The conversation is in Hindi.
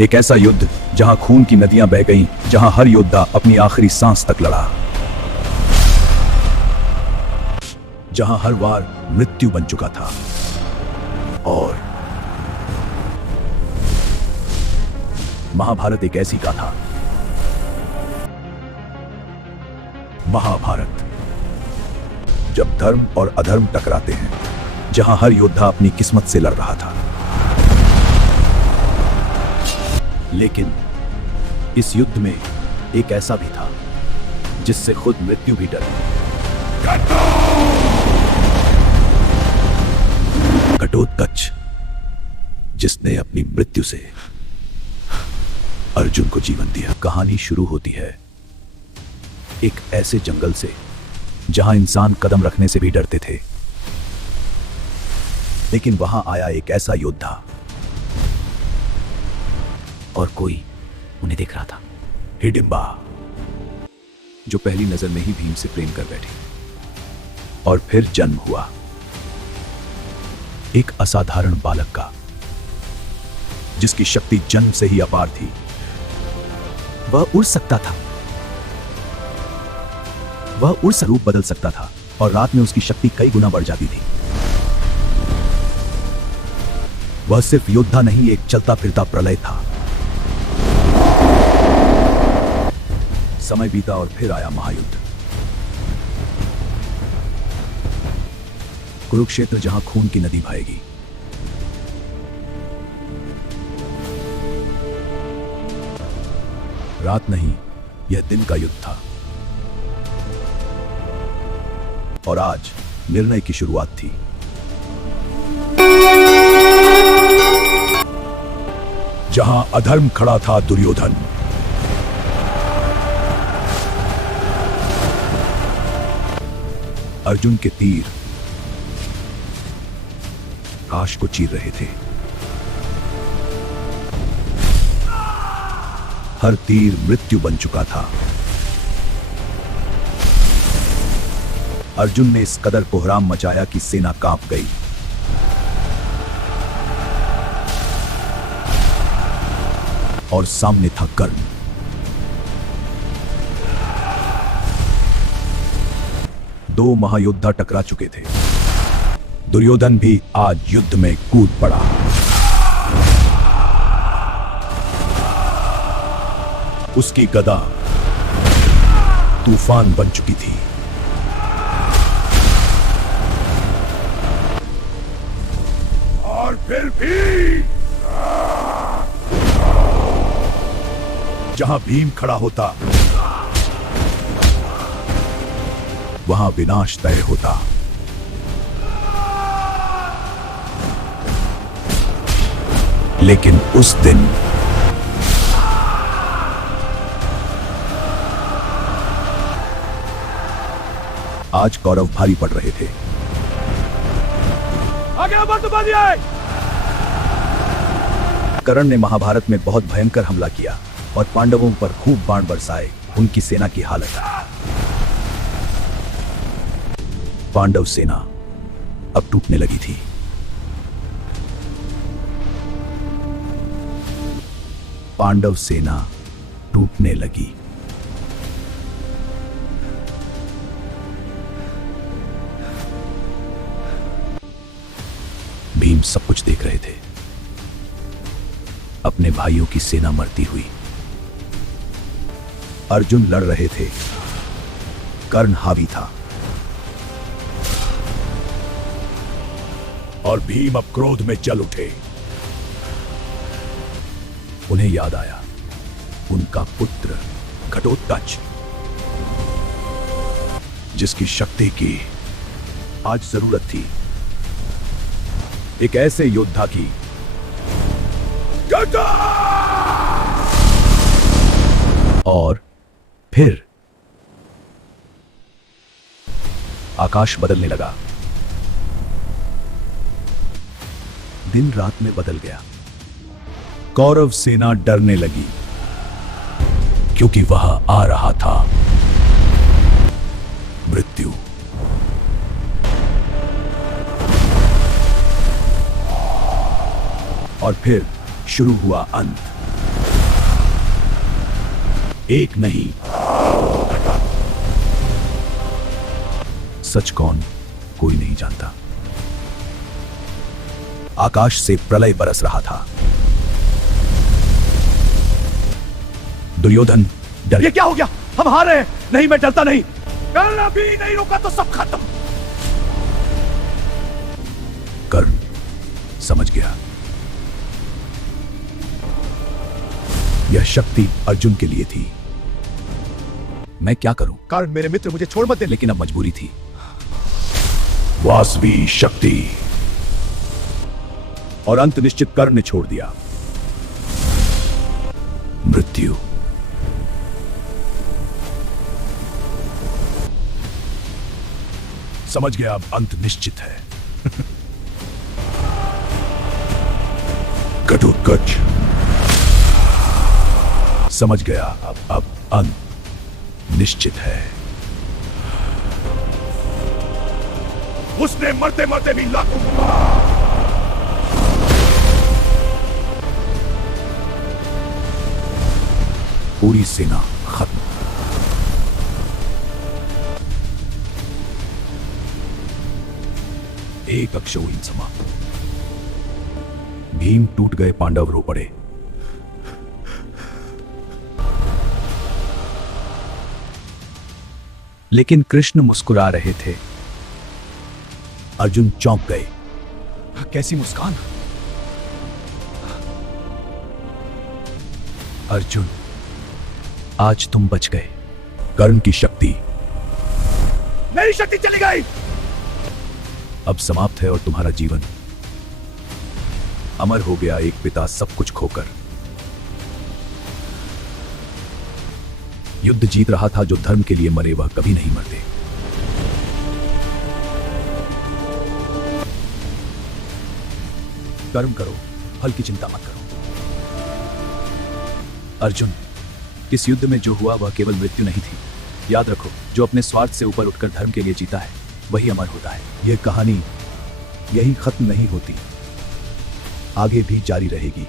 एक ऐसा युद्ध जहां खून की नदियां बह गईं, जहां हर योद्धा अपनी आखिरी सांस तक लड़ा, जहां हर वार मृत्यु बन चुका था। और महाभारत एक ऐसी गाथा, महाभारत, जब धर्म और अधर्म टकराते हैं, जहां हर योद्धा अपनी किस्मत से लड़ रहा था। लेकिन इस युद्ध में एक ऐसा भी था जिससे खुद मृत्यु भी डरी। घटोत्कच, जिसने अपनी मृत्यु से अर्जुन को जीवन दिया। कहानी शुरू होती है एक ऐसे जंगल से जहां इंसान कदम रखने से भी डरते थे। लेकिन वहां आया एक ऐसा योद्धा, और कोई उन्हें देख रहा था। हिडिंबा, जो पहली नजर में ही भीम से प्रेम कर बैठी। और फिर जन्म हुआ एक असाधारण बालक का, जिसकी शक्ति जन्म से ही अपार थी। वह उड़ सकता था, वह उड़ स्वरूप बदल सकता था, और रात में उसकी शक्ति कई गुना बढ़ जाती थी। वह सिर्फ योद्धा नहीं, एक चलता फिरता प्रलय था। समय बीता और फिर आया महायुद्ध। कुरुक्षेत्र, जहां खून की नदी बहेगी। रात नहीं, यह दिन का युद्ध था। और आज निर्णय की शुरुआत थी। जहां अधर्म खड़ा था दुर्योधन, अर्जुन के तीर आकाश को चीर रहे थे। हर तीर मृत्यु बन चुका था। अर्जुन ने इस कदर कोहराम मचाया कि सेना कांप गई। और सामने था कर्ण। दो महायोद्धा टकरा चुके थे। दुर्योधन भी आज युद्ध में कूद पड़ा। उसकी गदा तूफान बन चुकी थी। और फिर भी जहां भीम खड़ा होता, वहां विनाश तय होता। लेकिन उस दिन आज कौरव भारी पड़ रहे थे। आगे बढ़। कर्ण ने महाभारत में बहुत भयंकर हमला किया और पांडवों पर खूब बाण बरसाए। उनकी सेना की हालत, पांडव सेना अब टूटने लगी थी। पांडव सेना टूटने लगी। भीम सब कुछ देख रहे थे, अपने भाइयों की सेना मरती हुई। अर्जुन लड़ रहे थे, कर्ण हावी था। और भीम अब क्रोध में जल उठे। उन्हें याद आया उनका पुत्र घटोत्कच, जिसकी शक्ति की आज जरूरत थी। एक ऐसे योद्धा की। और फिर आकाश बदलने लगा। दिन रात में बदल गया। कौरव सेना डरने लगी, क्योंकि वहां आ रहा था मृत्यु। और फिर शुरू हुआ अंत। एक नहीं। सच कौन, कोई नहीं जानता। आकाश से प्रलय बरस रहा था। दुर्योधन डर। ये क्या हो गया? हम हार रहे हैं। नहीं, मैं डरता नहीं। कर्ण अभी नहीं रुका तो सब खत्म। कर्ण समझ गया। यह शक्ति अर्जुन के लिए थी। मैं क्या करूं? कर्ण मेरे मित्र, मुझे छोड़ मत दे। लेकिन अब मजबूरी थी। वासवी शक्ति और अंत निश्चित कर्ण ने छोड़ दिया। मृत्यु। समझ गया, अब अंत निश्चित है। घटोत्कच। समझ गया, अब अंत निश्चित है। उसने मरते मरते भी लाखों। पूरी सेना खत्म। एक अक्षौहिणी समाप्त। भीम टूट गए, पांडव रो पड़े। लेकिन कृष्ण मुस्कुरा रहे थे। अर्जुन चौंक गए। कैसी मुस्कान! अर्जुन, आज तुम बच गए। कर्ण की शक्ति। मेरी शक्ति चली गई। अब समाप्त है और तुम्हारा जीवन अमर हो गया, एक पिता सब कुछ खोकर। युद्ध जीत रहा था जो धर्म के लिए मरे, वह कभी नहीं मरते। कर्म करो, फल की चिंता मत करो। अर्जुन, इस युद्ध में जो हुआ वह केवल मृत्यु नहीं थी। याद रखो, जो अपने स्वार्थ से ऊपर उठकर धर्म के लिए जीता है वही अमर होता है। यह कहानी यही खत्म नहीं होती, आगे भी जारी रहेगी।